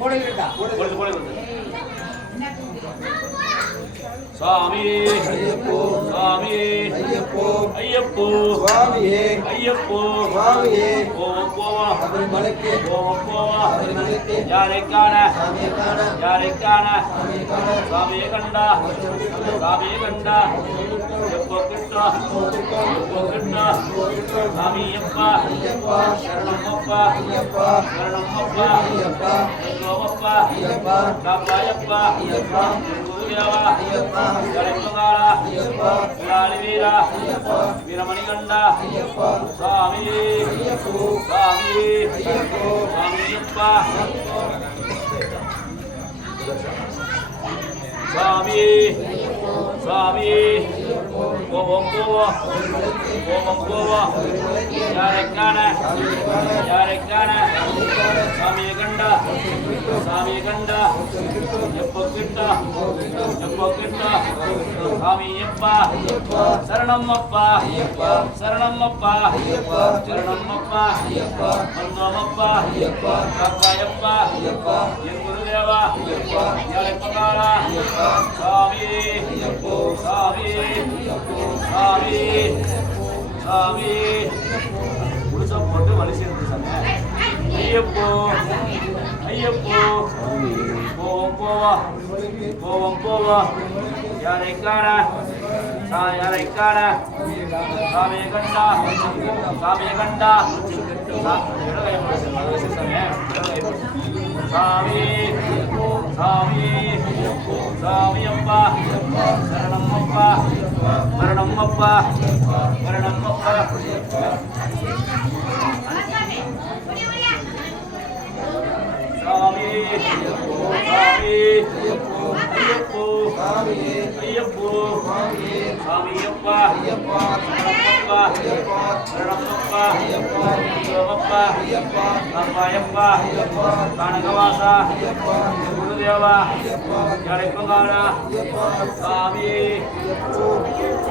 போடுங்க போடுங்க சுவாமி ஐயப்போ. ஐயப்போ. சுவாமியே. ஐயப்போ. சுவாமியே. போவோம் போவோம் சபரிமலைக்கு போவோம் போவோம் சபரிமலைக்கு யாரை காண? சாமியை காண. யாரை காண? சாமியை காண. சுவாமியை கண்டா. சுவாமியை கண்டா. எப்போ கிட்டா? எப்போ கிட்டா? சாமி அப்பா ஐயப்பா. சரணம் அப்பா. ஐயப்பா. சரணம் அப்பா. ஐயப்பா அப்பா ஐயப்பா காப்பாயப்பா ஐயப்பா குருதேவா ஐயப்பா ஜலப்பகாரா ஐயப்பா குலாளி வீரா ஐயப்பா வீரமணிகண்டா ஐயப்பா சுவாமி ஐயப்போ சுவாமி ஐயப்போ சுவாமியப்பா சுவாமி சுவாமி போவோம் போவோம் போவோம் போவோம் யாரை காண யாரை காண சாமியை கண்டா ஜெயகண்டா எப்போ கிட்டா எப்போ கிட்டா சாமி எப்பா சரணம் அப்பா சரணம் அப்பா சரணம் அப்பா மன்னம் அப்பா காப்பாயப்பா என் குருதேவா யாரை பகாரா சாமி சாமி சாமி சாமி. முழுசா போட்டு வழி சேர்ந்து சாமி ஐயப்போ. ஐயப்போ. போவோம் போவா போவோம். போவா யாரை காண யாரை காண? சாமியை கண்டா? சாமியை கண்டா? சாமி, சாமி சாமி அப்பா அப்பா மரணம் அப்பா மரணம் ஐயப்போ ஐயப்போ சாமி அப்பா ஐயப்பா அப்பா மரணமப்பா சிவமப்பா அப்பாயப்பா கானகவாசா குருதேவா ஜடைப்பங்காரா சாமி சாமி சாமி